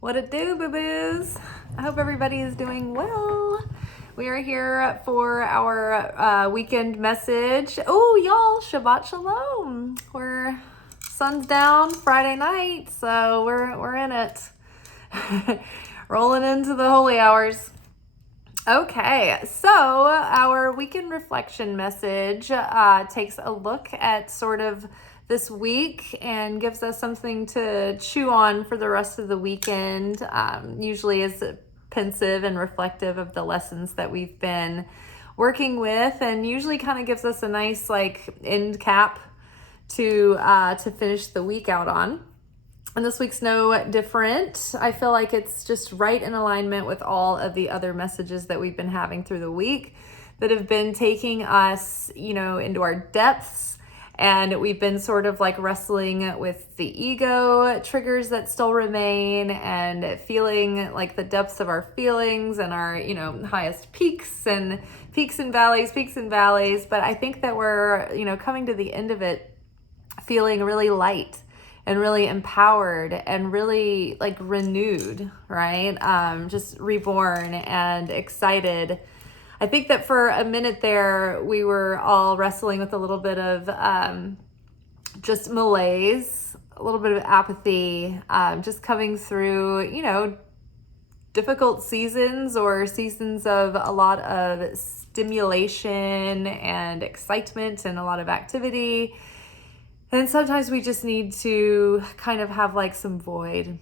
What it do, boo-boos? I hope everybody is doing well. We are here for our weekend message. Oh, y'all, Shabbat Shalom. We're sun's down Friday night, so we're in it. Rolling into the holy hours. Okay, so our weekend reflection message takes a look at sort of this week and gives us something to chew on for the rest of the weekend. Usually is pensive and reflective of the lessons that we've been working with, and usually kind of gives us a nice like end cap to finish the week out on. And this week's no different. I feel like it's just right in alignment with all of the other messages that we've been having through the week that have been taking us, into our depths. And we've been sort of like wrestling with the ego triggers that still remain and feeling like the depths of our feelings and our, highest peaks and valleys. But I think that we're, coming to the end of it feeling really light and really empowered and really like renewed, right? Just reborn and excited. I think that for a minute there, we were all wrestling with a little bit of just malaise, a little bit of apathy, just coming through, difficult seasons or seasons of a lot of stimulation and excitement and a lot of activity. And sometimes we just need to kind of have like some void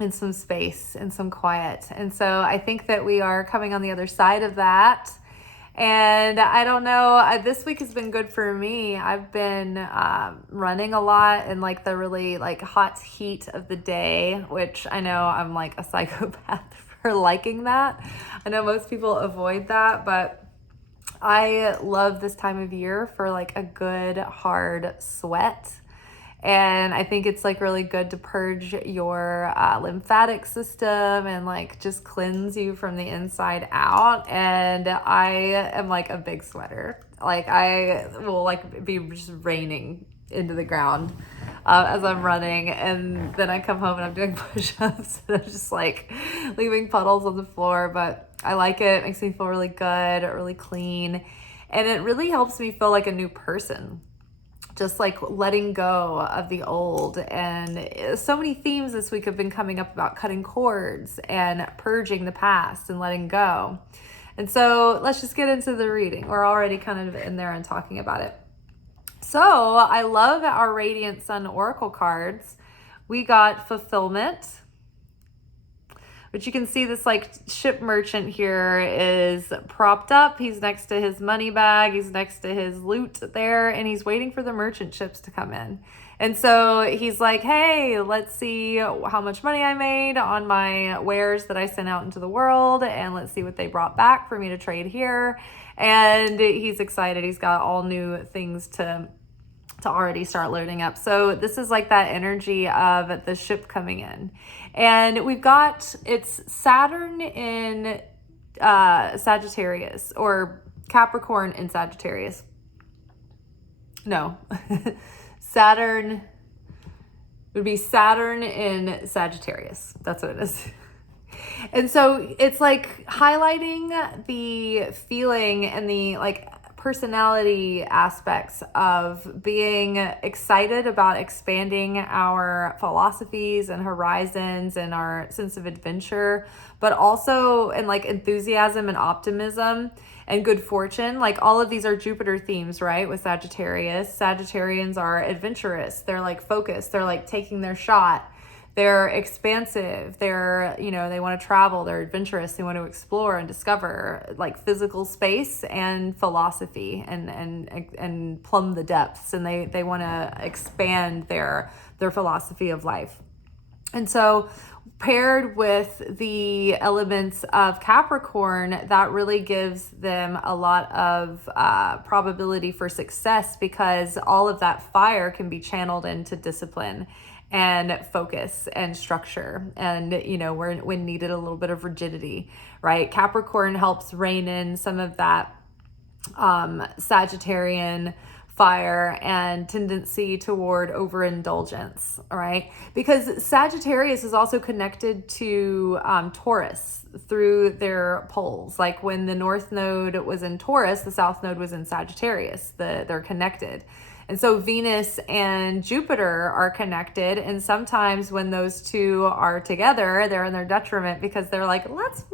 and some space and some quiet. And so I think that we are coming on the other side of that. And I don't know, this week has been good for me. I've been running a lot in like the really like hot heat of the day, which I know I'm like a psychopath for liking that. I know most people avoid that, but I love this time of year for like a good hard sweat. And I think it's like really good to purge your lymphatic system and like just cleanse you from the inside out. And I am like a big sweater. Like I will like be just raining into the ground as I'm running, and then I come home and I'm doing push-ups and I'm just like leaving puddles on the floor. But I like it. It makes me feel really good, really clean, and it really helps me feel like a new person. Just like letting go of the old. And so many themes this week have been coming up about cutting cords and purging the past and letting go. And so let's just get into the reading. We're already kind of in there and talking about it. So I love our Radiant Sun Oracle cards. We got fulfillment, but you can see this like ship merchant here is propped up. He's next to his money bag. He's next to his loot there, and he's waiting for the merchant ships to come in. And so he's like, hey, let's see how much money I made on my wares that I sent out into the world, and let's see what they brought back for me to trade here. And he's excited. He's got all new things to already start loading up. So this is like that energy of the ship coming in. And we've got, it's Saturn in Sagittarius, or Capricorn in Sagittarius. No, Saturn would be Saturn in Sagittarius. That's what it is. And so it's like highlighting the feeling and the like personality aspects of being excited about expanding our philosophies and horizons and our sense of adventure, but also in like enthusiasm and optimism and good fortune. Like all of these are Jupiter themes, right? With Sagittarius. Sagittarians are adventurous. They're like focused. They're like taking their shot. They're expansive. They're, they want to travel. They're adventurous. They want to explore and discover like physical space and philosophy and plumb the depths. And they want to expand their philosophy of life. And so paired with the elements of Capricorn, that really gives them a lot of probability for success, because all of that fire can be channeled into discipline and focus and structure, and when needed, a little bit of rigidity, right? Capricorn helps rein in some of that Sagittarian fire and tendency toward overindulgence, all right? Because Sagittarius is also connected to Taurus through their poles. Like when the North Node was in Taurus, the South Node was in Sagittarius. They're connected. And so Venus and Jupiter are connected. And sometimes when those two are together, they're in their detriment because they're like, let's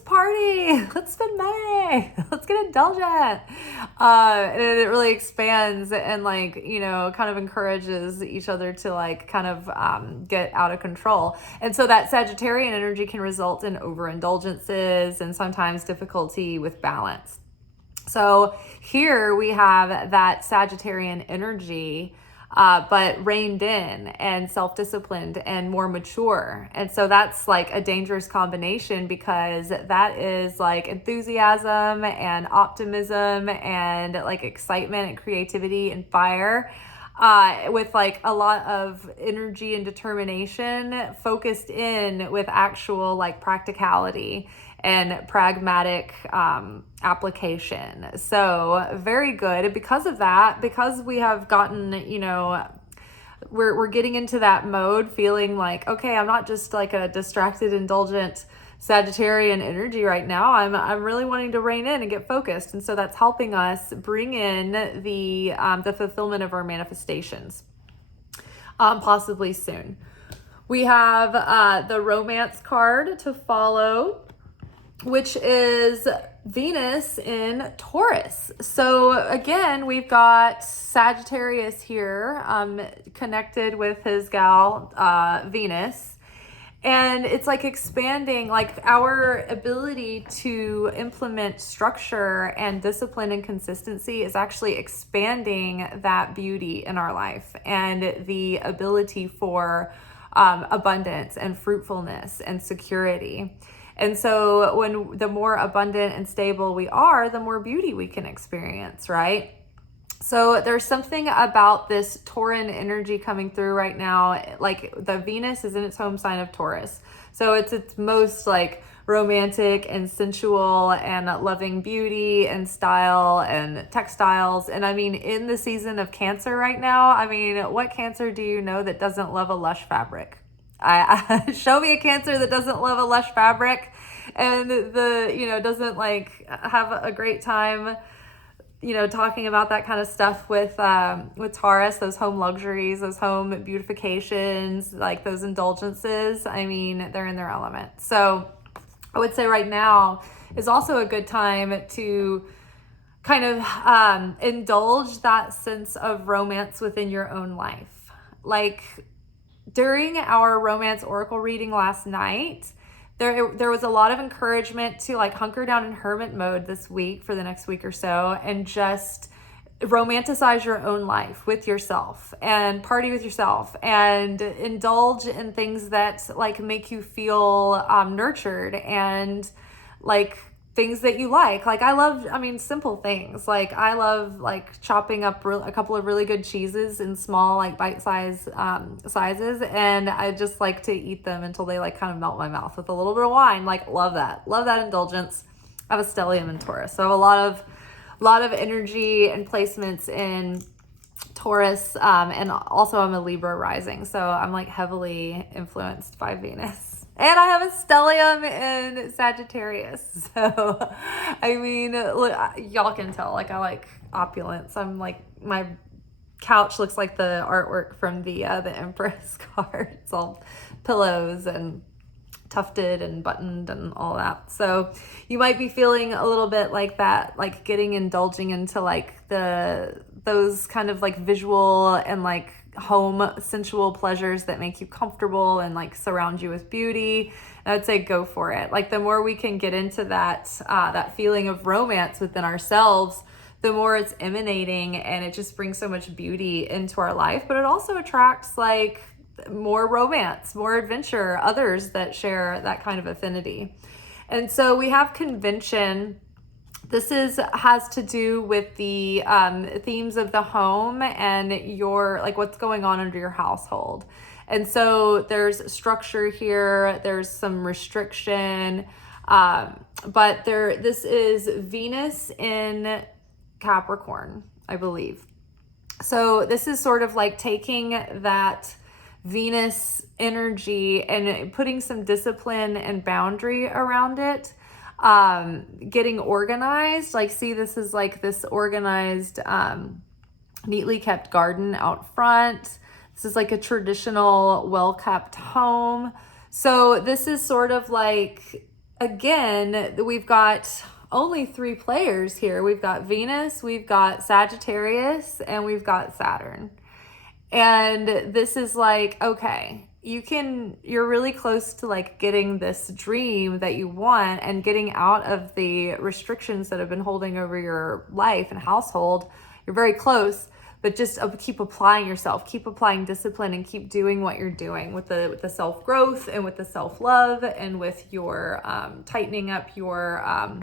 party, let's spend money, let's get indulgent. And it really expands and like, you know, kind of encourages each other to like kind of get out of control. And so that Sagittarian energy can result in overindulgences and sometimes difficulty with balance. So here we have that Sagittarian energy, but reined in and self-disciplined and more mature. And so that's like a dangerous combination because that is like enthusiasm and optimism and like excitement and creativity and fire. With like a lot of energy and determination focused in with actual like practicality and pragmatic application. So very good. Because of that, because we have gotten, you know, we're getting into that mode feeling like, okay, I'm not just like a distracted, indulgent Sagittarian energy right now. I'm really wanting to rein in and get focused. And so that's helping us bring in the fulfillment of our manifestations, possibly soon. We have the romance card to follow, which is Venus in Taurus. So again, we've got Sagittarius here, connected with his gal, Venus. And it's like expanding, like our ability to implement structure and discipline and consistency is actually expanding that beauty in our life and the ability for abundance and fruitfulness and security. And so when the more abundant and stable we are, the more beauty we can experience, right? So there's something about this Tauran energy coming through right now. Like the Venus is in its home sign of Taurus. So it's its most like romantic and sensual and loving beauty and style and textiles. And I mean, in the season of Cancer right now, I mean, what Cancer do you know that doesn't love a lush fabric? Show me a Cancer that doesn't love a lush fabric and doesn't like have a great time, talking about that kind of stuff with Taurus, those home luxuries, those home beautifications, like those indulgences. I mean, they're in their element. So I would say right now is also a good time to kind of indulge that sense of romance within your own life. Like during our romance oracle reading last night, there was a lot of encouragement to like hunker down in hermit mode this week for the next week or so and just romanticize your own life with yourself and party with yourself and indulge in things that like make you feel nurtured and like things that you like. Like simple things. Like I love like chopping up a couple of really good cheeses in small like bite-sized sizes, and I just like to eat them until they like kind of melt my mouth with a little bit of wine. Like love that indulgence. I have a stellium in Taurus, so I have a lot of energy and placements in Taurus, and also I'm a Libra rising, so I'm like heavily influenced by Venus. And I have a stellium in Sagittarius. So, I mean, look, y'all can tell, like, I like opulence. I'm like, my couch looks like the artwork from the Empress card. It's all pillows and tufted and buttoned and all that. So you might be feeling a little bit like that, like indulging into like those kind of like visual and like home sensual pleasures that make you comfortable and like surround you with beauty. And I would say go for it. Like the more we can get into that feeling of romance within ourselves, the more it's emanating, and it just brings so much beauty into our life. But it also attracts like more romance, more adventure, others that share that kind of affinity. And so we have convention. This has to do with the themes of the home and your like what's going on under your household. And so there's structure here, there's some restriction, but this is Venus in Capricorn, I believe. So this is sort of like taking that Venus energy and putting some discipline and boundary around it, getting organized. Like, see, this is like this organized, neatly kept garden out front. This is like a traditional, well-kept home. So this is sort of like, again, we've got only 3 players here. We've got Venus, we've got Sagittarius, and we've got Saturn. And this is like, okay, you're really close to like getting this dream that you want and getting out of the restrictions that have been holding over your life and household. You're very close, but just keep applying yourself, keep applying discipline, and keep doing what you're doing with the self-growth and with the self-love and with your tightening up your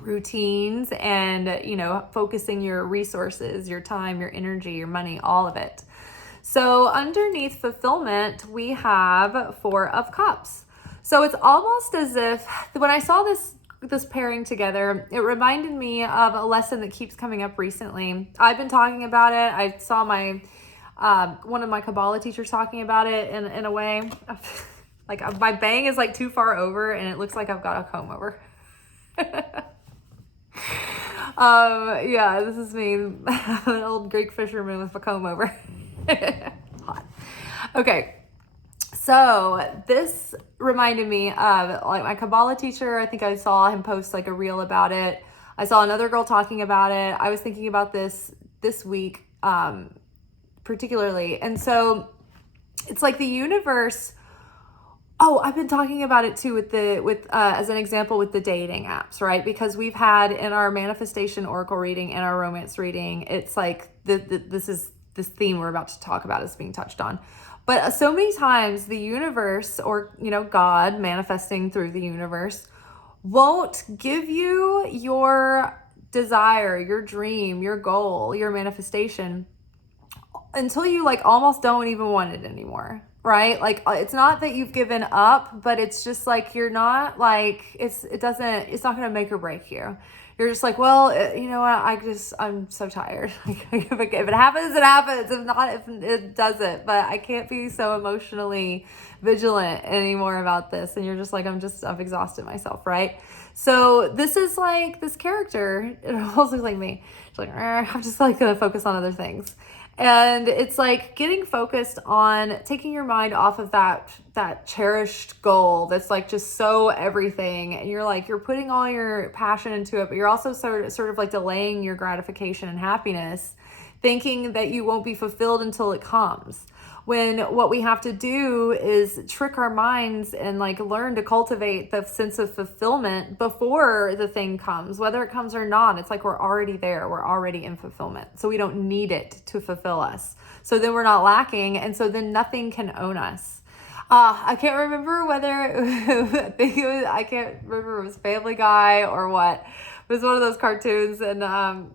routines and, you know, focusing your resources, your time, your energy, your money, all of it. So underneath fulfillment, we have 4 of Cups. So it's almost as if when I saw this pairing together, it reminded me of a lesson that keeps coming up recently. I've been talking about it. I saw my one of my Kabbalah teachers talking about it in a way. Like, my bang is like too far over and it looks like I've got a comb over. Yeah, this is me, an old Greek fisherman with a comb over. Hot. Okay, so this reminded me of like my Kabbalah teacher. I think I saw him post like a reel about it. I saw another girl talking about it. I was thinking about this week, particularly. And it's like the universe. Oh, I've been talking about it too with as an example with the dating apps, right? Because we've had in our manifestation oracle reading and our romance reading, it's like this theme we're about to talk about is being touched on. But so many times the universe, or, you know, God manifesting through the universe, won't give you your desire, your dream, your goal, your manifestation until you like almost don't even want it anymore, right? Like, it's not that you've given up, but it's just like you're not like, it's not going to make or break you. You're just like, well, you know what? I'm so tired. If it happens, it happens. If not, if it doesn't. But I can't be so emotionally vigilant anymore about this. And you're just like, I've exhausted myself, right? So this is like this character. It almost looks like me. It's like, I'm just like going to focus on other things. And it's like getting focused on taking your mind off of that cherished goal that's like just so everything. And you're putting all your passion into it, but you're also sort of like delaying your gratification and happiness, thinking that you won't be fulfilled until it comes. When what we have to do is trick our minds and like learn to cultivate the sense of fulfillment before the thing comes, whether it comes or not. It's like we're already there. We're already in fulfillment. So we don't need it to fulfill us. So then we're not lacking. And so then nothing can own us. I can't remember whether I can't remember if it was Family Guy or what. It was one of those cartoons, and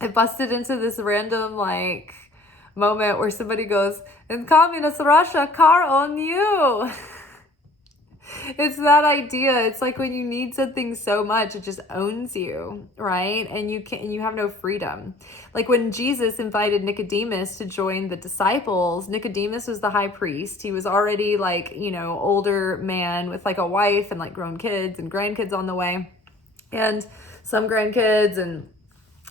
it busted into this random like moment where somebody goes, "In communist Russia, car on you." It's that idea. It's like when you need something so much, it just owns you, right? And you have no freedom. Like when Jesus invited Nicodemus to join the disciples, Nicodemus was the high priest. He was already like, you know, older man with like a wife and like grown kids and grandkids on the way, and some grandkids, and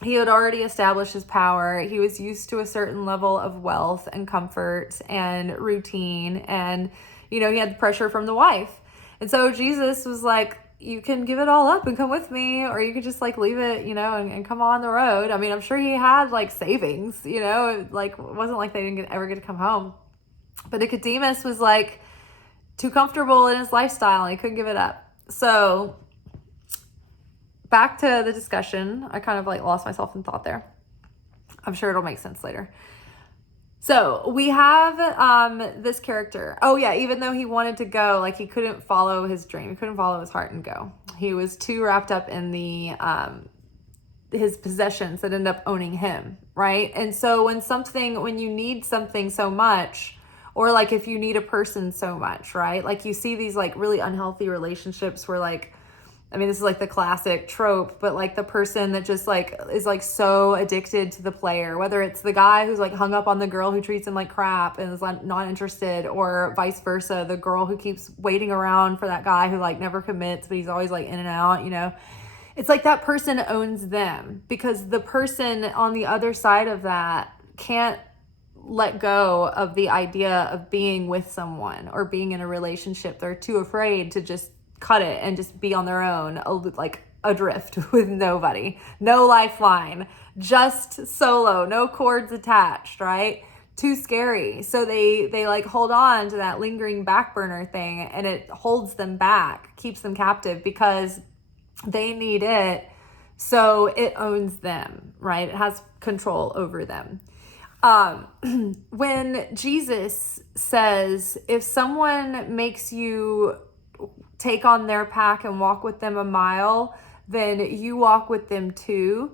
he had already established his power. He was used to a certain level of wealth and comfort and routine. And, you know, he had the pressure from the wife. And so Jesus was like, you can give it all up and come with me, or you could just like leave it, you know, and come on the road. I mean, I'm sure he had like savings, you know, like it wasn't like they didn't ever get to come home. But Nicodemus was like too comfortable in his lifestyle and he couldn't give it up. So back to the discussion. I kind of like lost myself in thought there. I'm sure it'll make sense later. So we have this character. Oh yeah, even though he wanted to go, like he couldn't follow his dream. He couldn't follow his heart and go. He was too wrapped up in the his possessions that end up owning him, right? And so when you need something so much, or like if you need a person so much, right? Like you see these like really unhealthy relationships where like I mean, this is like the classic trope, but like the person that just like is like so addicted to the player, whether it's the guy who's like hung up on the girl who treats him like crap and is like not interested, or vice versa, the girl who keeps waiting around for that guy who like never commits, but he's always like in and out, you know. It's like that person owns them, because the person on the other side of that can't let go of the idea of being with someone or being in a relationship. They're too afraid to just cut it and just be on their own, like adrift with nobody, no lifeline, just solo, no cords attached, right? Too scary. So they like hold on to that lingering back burner thing, and it holds them back, keeps them captive, because they need it. So it owns them, right? It has control over them. When Jesus says, if someone makes you take on their pack and walk with them a mile, then you walk with them too.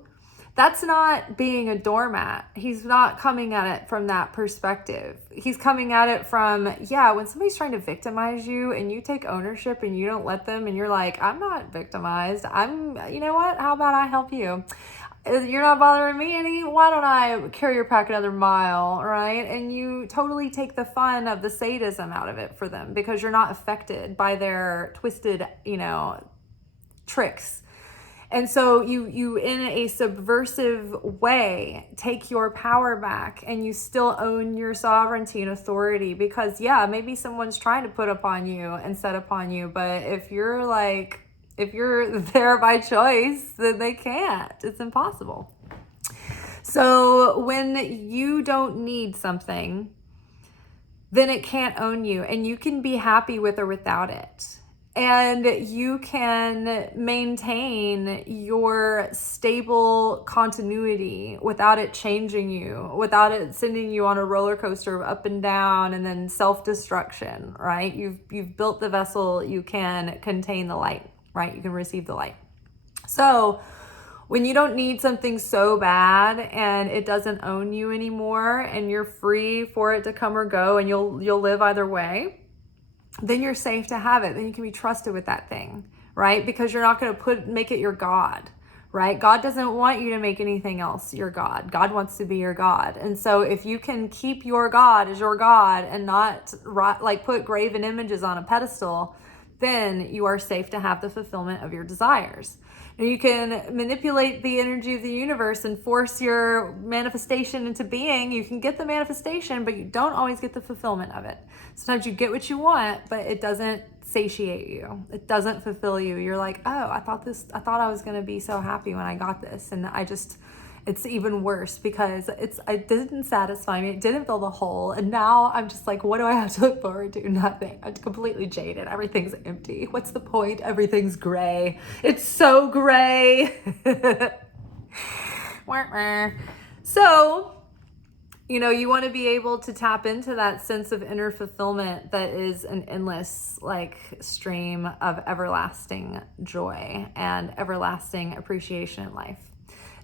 That's not being a doormat. He's not coming at it from that perspective. He's coming at it from, yeah, when somebody's trying to victimize you and you take ownership and you don't let them, and you're like, I'm not victimized. You know what? How about I help you? You're not bothering me any. Why don't I carry your pack another mile, right? And you totally take the fun of the sadism out of it for them, because you're not affected by their twisted, tricks. And so you in a subversive way take your power back, and you still own your sovereignty and authority, because yeah, maybe someone's trying to put upon you and set upon you, but if you're there by choice, then they can't. It's impossible. So when you don't need something, then it can't own you, and you can be happy with or without it. And you can maintain your stable continuity without it changing you, without it sending you on a roller coaster of up and down and then self-destruction, right? You've built the vessel, you can contain the light, right? You can receive the light. So when you don't need something so bad and it doesn't own you anymore, and you're free for it to come or go, and you'll live either way, then you're safe to have it. Then you can be trusted with that thing, right? Because you're not going to make it your God, right? God doesn't want you to make anything else your God. God wants to be your God. And so if you can keep your God as your God and not like put graven images on a pedestal, then you are safe to have the fulfillment of your desires. And you can manipulate the energy of the universe and force your manifestation into being. You can get the manifestation, but you don't always get the fulfillment of it. Sometimes you get what you want, but it doesn't satiate you. It doesn't fulfill you. You're like, oh, I thought I was going to be so happy when I got this. And it's even worse, because it didn't satisfy me. It didn't fill the hole. And now I'm just like, what do I have to look forward to? Nothing. I'm completely jaded. Everything's empty. What's the point? Everything's gray. It's so gray. So, you want to be able to tap into that sense of inner fulfillment that is an endless stream of everlasting joy and everlasting appreciation in life.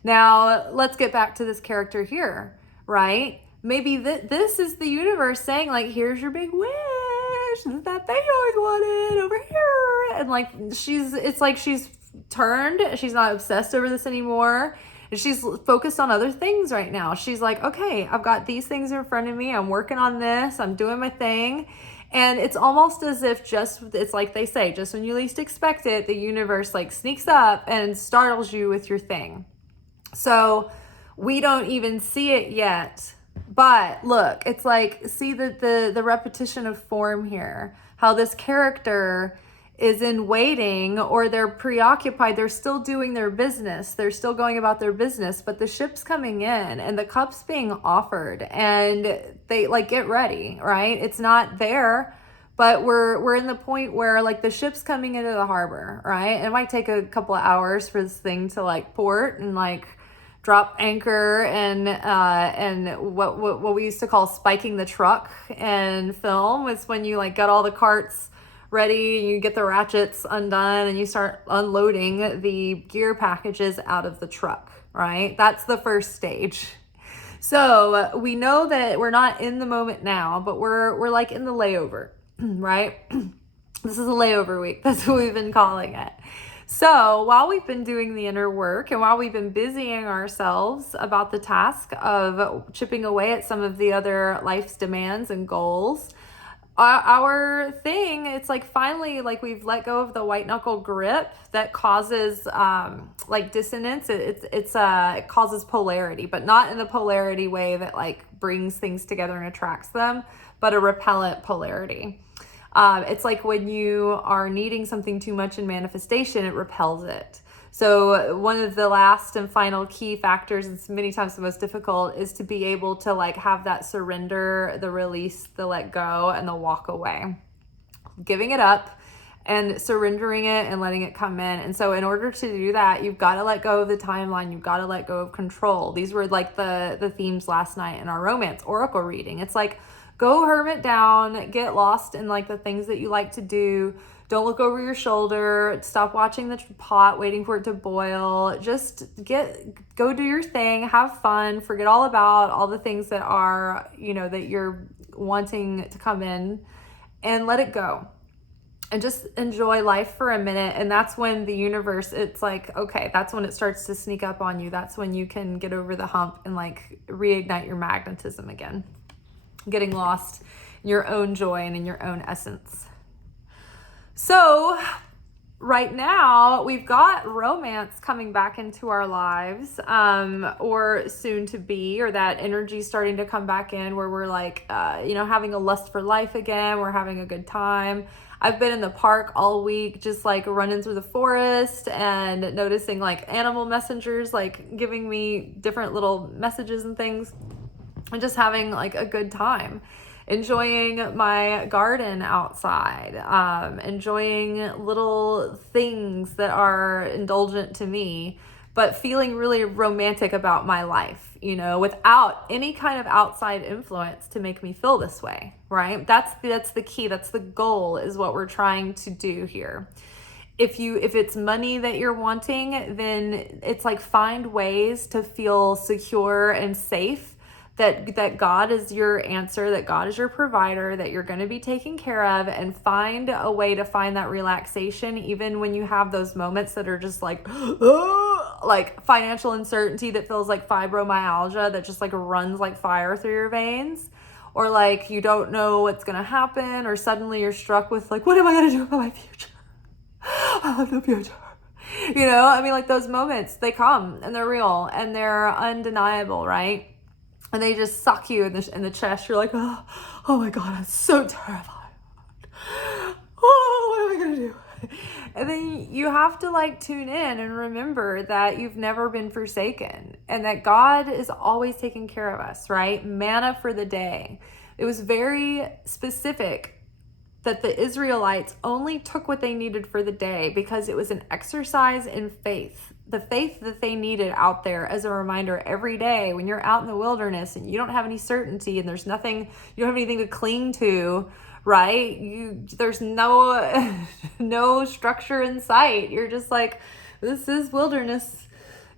Now, let's get back to this character here, right? Maybe this is the universe saying, here's your big wish, that thing you always wanted over here. And she's turned, she's not obsessed over this anymore. And she's focused on other things right now. She's like, okay, I've got these things in front of me. I'm working on this. I'm doing my thing. And it's almost as if it's like they say, just when you least expect it, the universe sneaks up and startles you with your thing. So we don't even see it yet, but look, it's see the repetition of form here, how this character is in waiting, or they're preoccupied. They're still doing their business. They're still going about their business, but the ship's coming in and the cup's being offered, and they get ready, right? It's not there, but we're in the point where the ship's coming into the harbor, right? It might take a couple of hours for this thing to port and drop anchor and what we used to call spiking the truck in film was when you got all the carts ready, you get the ratchets undone, and you start unloading the gear packages out of the truck, right? That's the first stage. So we know that we're not in the moment now, but we're in the layover, right? This is a layover week. That's what we've been calling it. So while we've been doing the inner work and while we've been busying ourselves about the task of chipping away at some of the other life's demands and goals, our thing, it's like finally, like we've let go of the white knuckle grip that causes like dissonance. It causes polarity, but not in the polarity way that like brings things together and attracts them, but a repellent polarity. It's like when you are needing something too much in manifestation, it repels it. So one of the last and final key factors, and many times the most difficult, is to be able to like have that surrender, the release, the let go, and the walk away. Giving it up and surrendering it and letting it come in. And so in order to do that, you've got to let go of the timeline. You've got to let go of control. These were like the themes last night in our romance oracle reading. It's like, go hermit down, get lost in like the things that you like to do. Don't look over your shoulder. Stop watching the pot, waiting for it to boil. Just go do your thing, have fun, forget all about all the things that are, that you're wanting to come in, and let it go. And just enjoy life for a minute. And that's when the universe, it's like, okay, that's when it starts to sneak up on you. That's when you can get over the hump and like reignite your magnetism again. Getting lost in your own joy and in your own essence. So right now we've got romance coming back into our lives, or soon to be, or that energy starting to come back in where we're like, having a lust for life again. We're having a good time. I've been in the park all week, just like running through the forest and noticing like animal messengers, like giving me different little messages and things, and just having like a good time. Enjoying my garden outside, enjoying little things that are indulgent to me, but feeling really romantic about my life, without any kind of outside influence to make me feel this way, right? That's the key. That's the goal, is what we're trying to do here. If it's money that you're wanting, then it's like find ways to feel secure and safe, that God is your answer, that God is your provider, that you're going to be taken care of, and find a way to find that relaxation even when you have those moments that are just like, like financial uncertainty that feels like fibromyalgia that just like runs like fire through your veins, or like you don't know what's going to happen, or suddenly you're struck with like, what am I going to do about my future? I have no future. Like those moments, they come and they're real and they're undeniable, right? And they just suck you in the chest. You're like, oh my God, I'm so terrified. Oh, what am I going to do? And then you have to like tune in and remember that you've never been forsaken and that God is always taking care of us, right? Manna for the day. It was very specific that the Israelites only took what they needed for the day because it was an exercise in faith. The faith that they needed out there as a reminder every day when you're out in the wilderness and you don't have any certainty and there's nothing, you don't have anything to cling to, right? There's no structure in sight. You're just like, this is wilderness.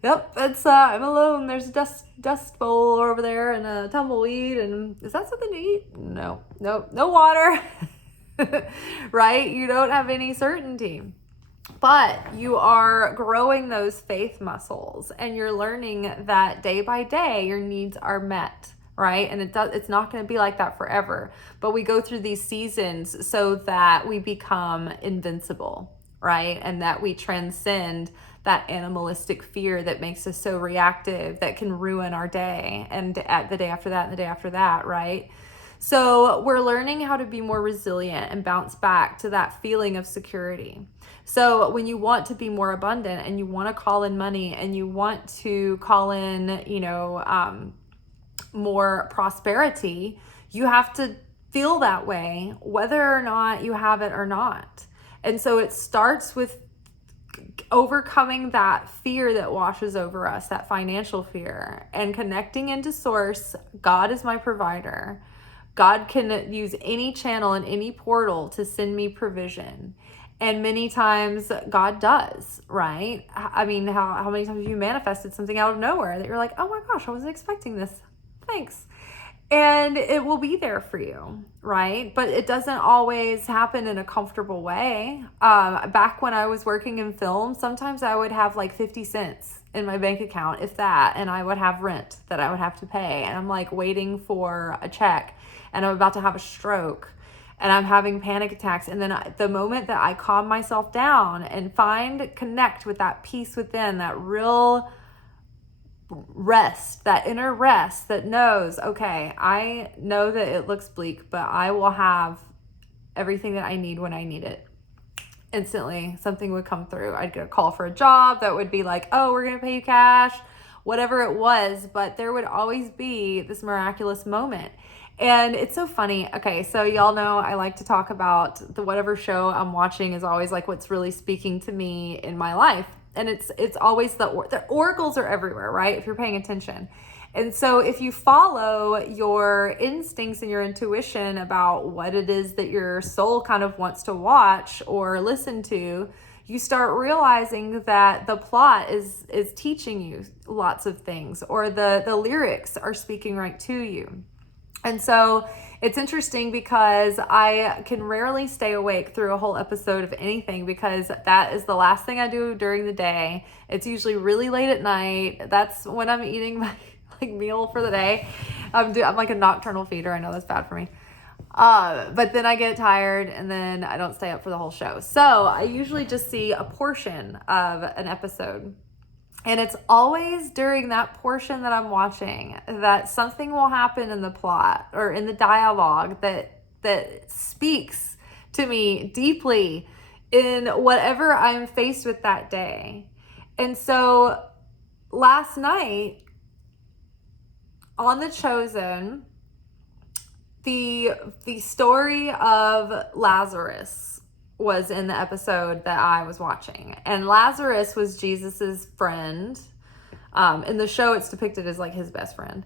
Yep, it's I'm alone. There's a dust bowl over there and a tumbleweed, and is that something to eat? No water. Right? You don't have any certainty. But you are growing those faith muscles and you're learning that day by day your needs are met, right? And it's not going to be like that forever. But we go through these seasons so that we become invincible, right? And that we transcend that animalistic fear that makes us so reactive, that can ruin our day and at the day after that and the day after that, right? So we're learning how to be more resilient and bounce back to that feeling of security. So when you want to be more abundant and you want to call in money and you want to call in, more prosperity, you have to feel that way, whether or not you have it or not. And so it starts with overcoming that fear that washes over us, that financial fear, and connecting into source. God is my provider. God can use any channel and any portal to send me provision. And many times God does, right? I mean, how many times have you manifested something out of nowhere that you're like, oh my gosh, I wasn't expecting this. Thanks. And it will be there for you, right? But it doesn't always happen in a comfortable way. Back when I was working in film, sometimes I would have like 50 cents in my bank account, if that, and I would have rent that I would have to pay. And I'm like waiting for a check, and I'm about to have a stroke, and I'm having panic attacks. And then the moment that I calm myself down and connect with that peace within, that real rest, that inner rest that knows, okay, I know that it looks bleak, but I will have everything that I need when I need it. Instantly, something would come through. I'd get a call for a job that would be like, oh, we're going to pay you cash, whatever it was. But there would always be this miraculous moment. And it's so funny. Okay, so y'all know I like to talk about whatever show I'm watching is always like what's really speaking to me in my life. And it's always the oracles are everywhere, right? If you're paying attention. And so if you follow your instincts and your intuition about what it is that your soul kind of wants to watch or listen to, you start realizing that the plot is teaching you lots of things, or the lyrics are speaking right to you. And so it's interesting because I can rarely stay awake through a whole episode of anything, because that is the last thing I do during the day. It's usually really late at night. That's when I'm eating my meal for the day. I'm like a nocturnal feeder. I know that's bad for me. But then I get tired and then I don't stay up for the whole show. So I usually just see a portion of an episode. And it's always during that portion that I'm watching that something will happen in the plot or in the dialogue that speaks to me deeply in whatever I'm faced with that day. And so last night on The Chosen, the story of Lazarus was in the episode that I was watching. And Lazarus was Jesus's friend. In the show, it's depicted as like his best friend,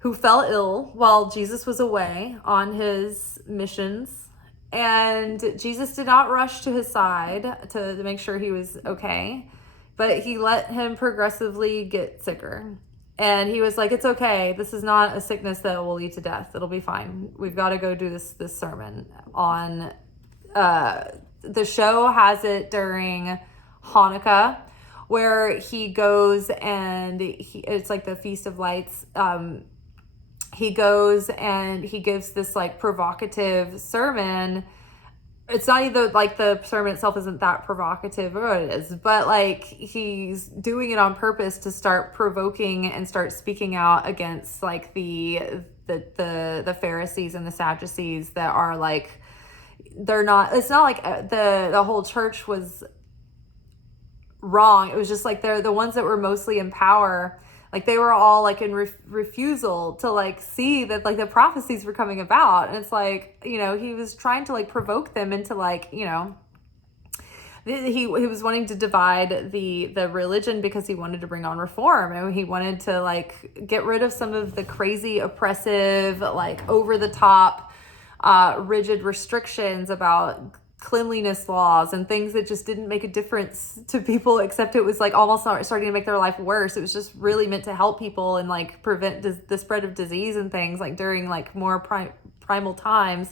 who fell ill while Jesus was away on his missions. And Jesus did not rush to his side to make sure he was okay, but he let him progressively get sicker. And he was like, it's okay. This is not a sickness that will lead to death. It'll be fine. We've got to go do this sermon on the show has it during Hanukkah, where he goes and it's like the Feast of Lights. He goes and he gives this like provocative sermon. It's not even like the sermon itself isn't that provocative, or it is, but like he's doing it on purpose to start provoking and start speaking out against like the Pharisees and the Sadducees that are like, it's not like the whole church was wrong. It was just like they're the ones that were mostly in power. Like they were all like in refusal to like see that like the prophecies were coming about. And it's like, he was trying to like provoke them into like, he was wanting to divide the religion because he wanted to bring on reform. And he wanted to like get rid of some of the crazy, oppressive, like over the top, rigid restrictions about cleanliness laws and things that just didn't make a difference to people, except it was like almost starting to make their life worse. It was just really meant to help people and like prevent the spread of disease and things like during like more primal times.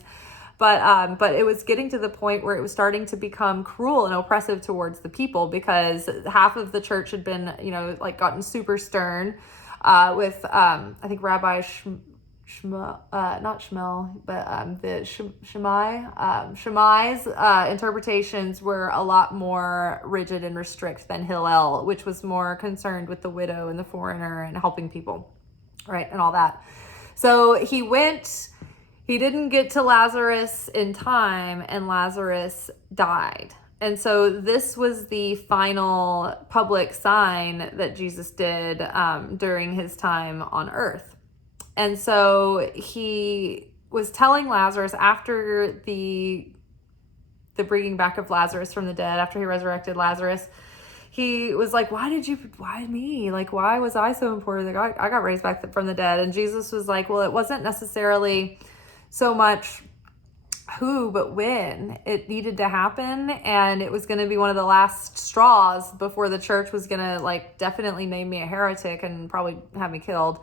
But it was getting to the point where it was starting to become cruel and oppressive towards the people, because half of the church had been, like gotten super stern with, I think Rabbi Shammai's interpretations were a lot more rigid and restrict than Hillel, which was more concerned with the widow and the foreigner and helping people, right, and all that. So he didn't get to Lazarus in time, and Lazarus died. And so this was the final public sign that Jesus did during his time on earth. And so he was telling Lazarus after the bringing back of Lazarus from the dead, after he resurrected Lazarus, he was like, why me? Like, why was I so important? Like, I got raised back from the dead. And Jesus was like, well, it wasn't necessarily so much who, but when it needed to happen. And it was going to be one of the last straws before the church was going to like definitely name me a heretic and probably have me killed.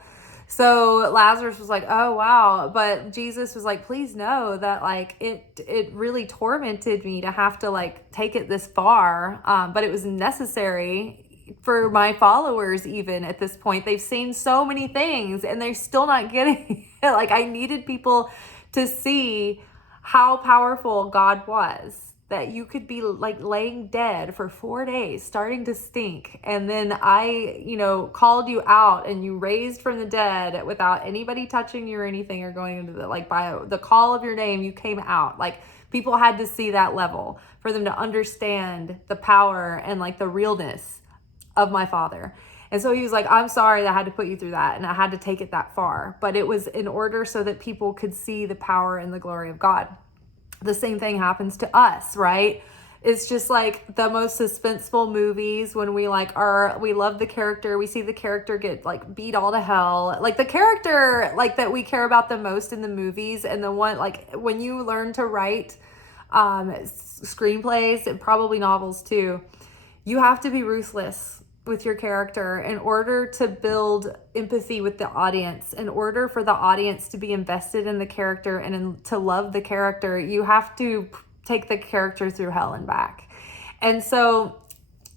So Lazarus was like, oh, wow. But Jesus was like, please know that like it really tormented me to have to like take it this far. But it was necessary for my followers. Even at this point, they've seen so many things and they're still not getting it. Like I needed people to see how powerful God was, that you could be like laying dead for 4 days, starting to stink. And then I, called you out and you raised from the dead without anybody touching you or anything or going into the, like by the call of your name, you came out. Like people had to see that level for them to understand the power and like the realness of my Father. And so he was like, I'm sorry that I had to put you through that and I had to take it that far. But it was in order so that people could see the power and the glory of God. The same thing happens to us, right? It's just like the most suspenseful movies when we we love the character, we see the character get like beat all to hell. Like the character like that we care about the most in the movies, and the one like when you learn to write screenplays and probably novels too, you have to be ruthless with your character in order to build empathy with the audience. In order for the audience to be invested in the character and to love the character, you have to take the character through hell and back. And so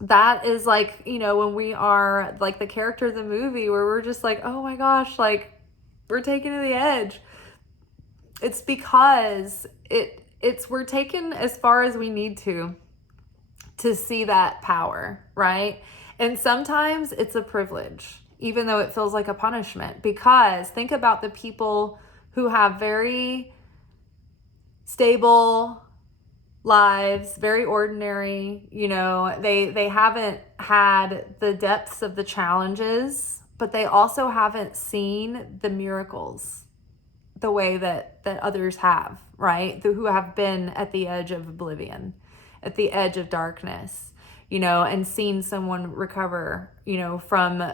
that is like, when we are like the character of the movie where we're just like, oh my gosh, like we're taken to the edge. It's because we're taken as far as we need to see that power, right? And sometimes it's a privilege, even though it feels like a punishment, because think about the people who have very stable lives, very ordinary, they haven't had the depths of the challenges, but they also haven't seen the miracles the way that others have, right? Who have been at the edge of oblivion, at the edge of darkness, and seen someone recover, from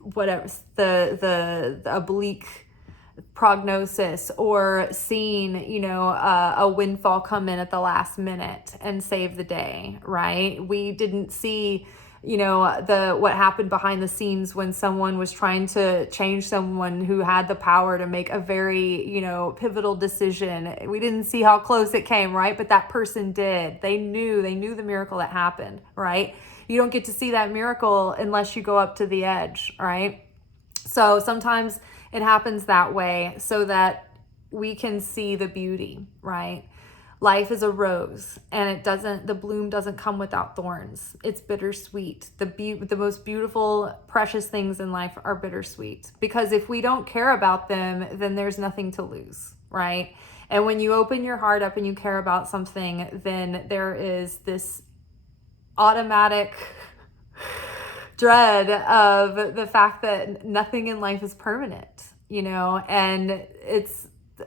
whatever the oblique prognosis, or seen, a windfall come in at the last minute and save the day, right? We didn't see, what happened behind the scenes when someone was trying to change someone who had the power to make a very, pivotal decision. We didn't see how close it came, right? But that person did. They knew the miracle that happened, right? You don't get to see that miracle unless you go up to the edge, right? So sometimes it happens that way so that we can see the beauty, right? Life is a rose, and the bloom doesn't come without thorns. It's bittersweet. The most beautiful, precious things in life are bittersweet, because if we don't care about them, then there's nothing to lose, right? And when you open your heart up and you care about something, then there is this automatic dread of the fact that nothing in life is permanent, and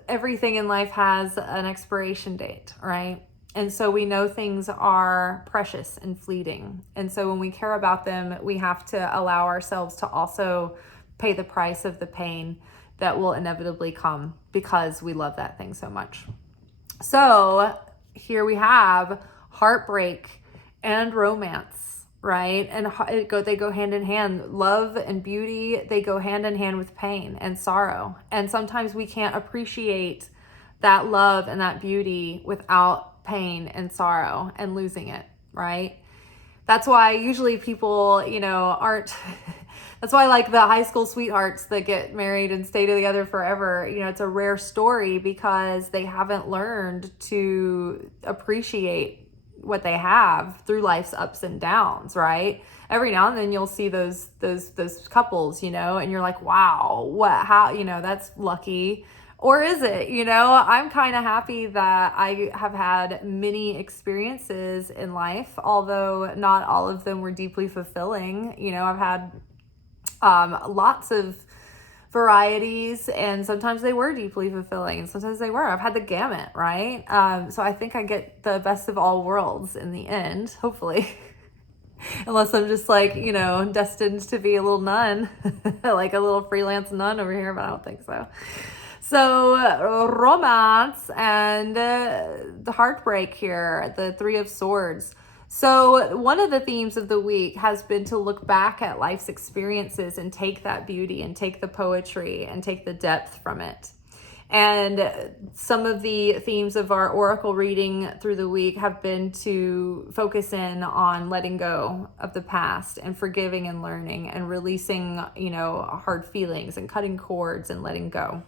everything in life has an expiration date, right? And so we know things are precious and fleeting. And so when we care about them, we have to allow ourselves to also pay the price of the pain that will inevitably come because we love that thing so much. So here we have heartbreak and romance, right? And they go hand in hand. Love and beauty, they go hand in hand with pain and sorrow. And sometimes we can't appreciate that love and that beauty without pain and sorrow and losing it, right? That's why usually people, aren't, that's why like the high school sweethearts that get married and stay together forever, it's a rare story because they haven't learned to appreciate what they have through life's ups and downs, right? Every now and then you'll see those couples, and you're like, wow, how, that's lucky. Or is it, I'm kind of happy that I have had many experiences in life, although not all of them were deeply fulfilling. I've had lots of varieties, and sometimes they were deeply fulfilling and sometimes they were. I've had the gamut, right? So I think I get the best of all worlds in the end, hopefully. Unless I'm just like, destined to be a little nun, like a little freelance nun over here, but I don't think so. So romance and the heartbreak here, the Three of Swords. So one of the themes of the week has been to look back at life's experiences and take that beauty and take the poetry and take the depth from it. And some of the themes of our oracle reading through the week have been to focus in on letting go of the past and forgiving and learning and releasing, hard feelings and cutting cords and letting go.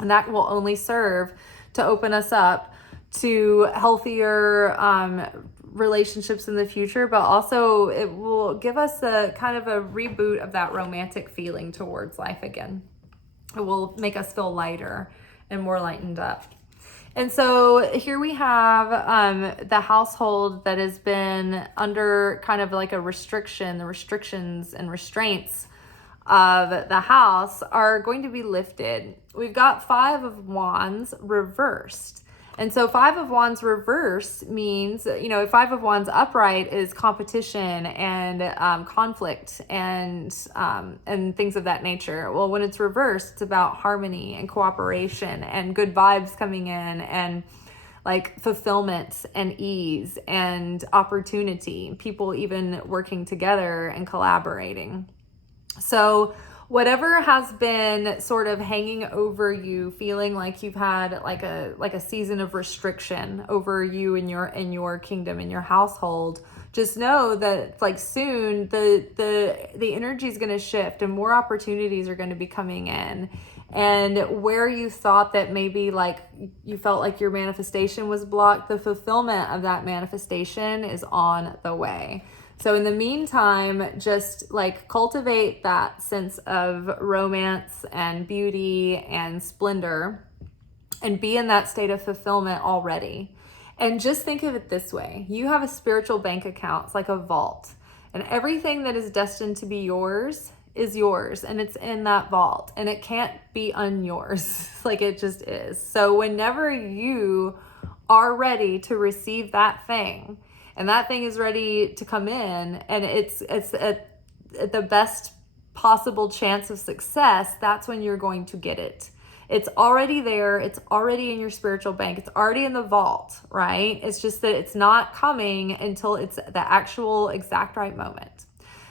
And that will only serve to open us up to healthier relationships in the future, but also it will give us a kind of a reboot of that romantic feeling towards life again. It will make us feel lighter and more lightened up. And so here we have the household that has been under kind of like a restriction. The restrictions and restraints of the house are going to be lifted. We've got 5 of Wands reversed. And so 5 of Wands reverse means, 5 of Wands upright is competition and conflict and things of that nature. Well, when it's reversed, it's about harmony and cooperation and good vibes coming in and like fulfillment and ease and opportunity, people even working together and collaborating. So whatever has been sort of hanging over you, feeling like you've had like a season of restriction over you and your kingdom, in your household, just know that like soon the energy is going to shift and more opportunities are going to be coming in. And where you thought that maybe like you felt like your manifestation was blocked, the fulfillment of that manifestation is on the way. So in the meantime, just like cultivate that sense of romance and beauty and splendor and be in that state of fulfillment already. And just think of it this way. You have a spiritual bank account. It's like a vault. And everything that is destined to be yours is yours. And it's in that vault. And it can't be unyours. Like it just is. So whenever you are ready to receive that thing, and that thing is ready to come in, and it's at the best possible chance of success, that's when you're going to get it. It's already there. It's already in your spiritual bank. It's already in the vault, right? It's just that it's not coming until it's the actual exact right moment.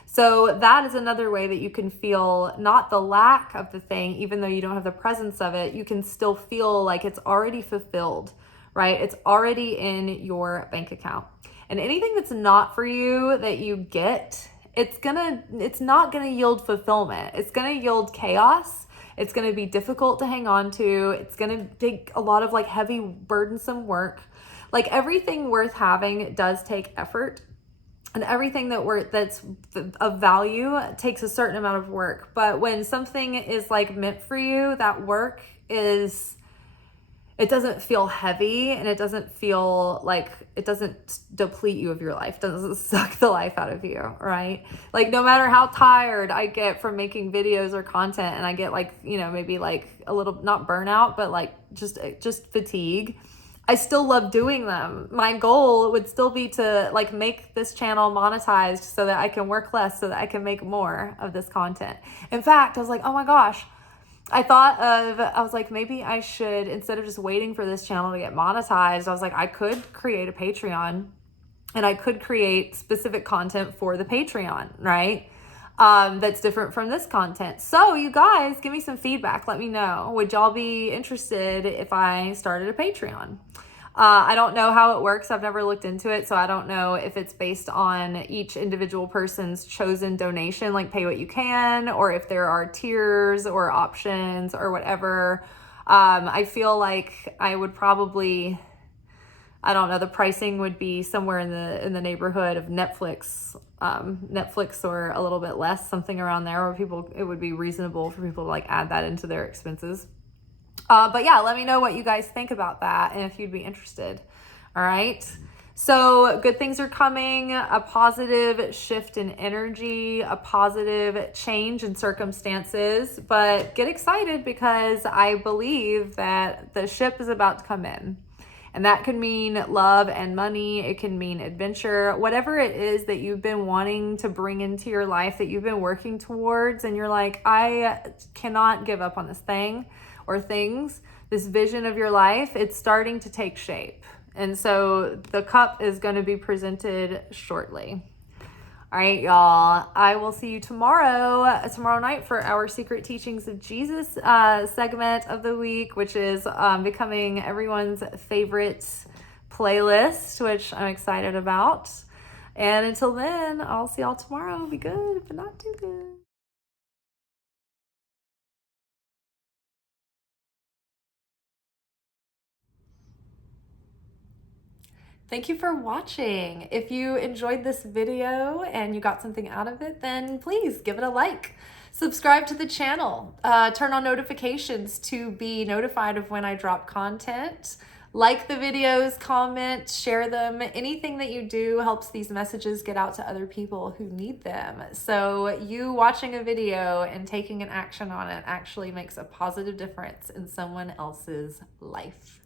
So that is another way that you can feel not the lack of the thing, even though you don't have the presence of it, you can still feel like it's already fulfilled, right? It's already in your bank account. And anything that's not for you that you get, it's not gonna yield fulfillment. It's gonna yield chaos. It's gonna be difficult to hang on to. It's gonna take a lot of like heavy, burdensome work. Like everything worth having does take effort. And everything that's of value takes a certain amount of work. But when something is like meant for you, that work it doesn't feel heavy and it doesn't feel like it doesn't deplete you of your life, doesn't suck the life out of you, right? Like no matter how tired I get from making videos or content and I get like, maybe like a little, not burnout, but like just fatigue, I still love doing them. My goal would still be to like make this channel monetized so that I can work less, so that I can make more of this content. In fact, I was like, oh my gosh, I was like, maybe I should, instead of just waiting for this channel to get monetized, I was like, I could create a Patreon and I could create specific content for the Patreon, right? That's different from this content. So you guys give me some feedback. Let me know. Would y'all be interested if I started a Patreon? I don't know how it works. I've never looked into it. So I don't know if it's based on each individual person's chosen donation, like pay what you can, or if there are tiers or options or whatever. I feel like I would probably, I don't know, the pricing would be somewhere in the neighborhood of Netflix or a little bit less, something around there, where it would be reasonable for people to like add that into their expenses. But yeah, let me know what you guys think about that and if you'd be interested. All right. So good things are coming, a positive shift in energy, a positive change in circumstances, but get excited because I believe that the ship is about to come in. And that could mean love and money. It can mean adventure, whatever it is that you've been wanting to bring into your life, that you've been working towards. And you're like, I cannot give up on this thing or things, this vision of your life. It's starting to take shape. And so the cup is going to be presented shortly. All right, y'all. I will see you tomorrow night for our Secret Teachings of Jesus segment of the week, which is becoming everyone's favorite playlist, which I'm excited about. And until then, I'll see y'all tomorrow. Be good, but not too good. Thank you for watching. If you enjoyed this video and you got something out of it, then please give it a like. Subscribe to the channel. Turn on notifications to be notified of when I drop content. Like the videos, comment, share them. Anything that you do helps these messages get out to other people who need them. So you watching a video and taking an action on it actually makes a positive difference in someone else's life.